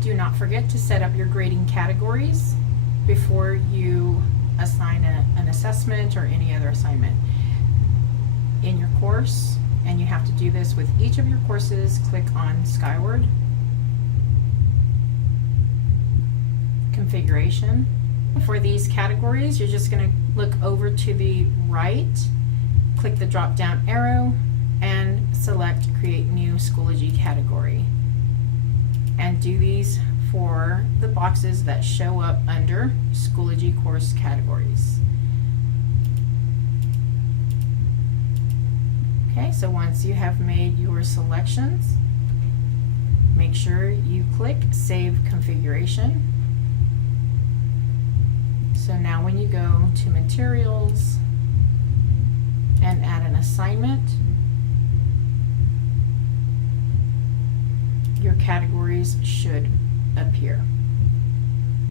do not forget to set up your grading categories before you assign an assessment or any other assignment in your course. And you have to do this with each of your courses. Click on Skyward, Configuration. For these categories, you're just going to look over to the right, click the drop down arrow, and select Create New Schoology Category. And do these for the boxes that show up under Schoology course categories. Okay, so once you have made your selections, make sure you click Save Configuration. So now when you go to Materials and add an assignment, your categories should appear.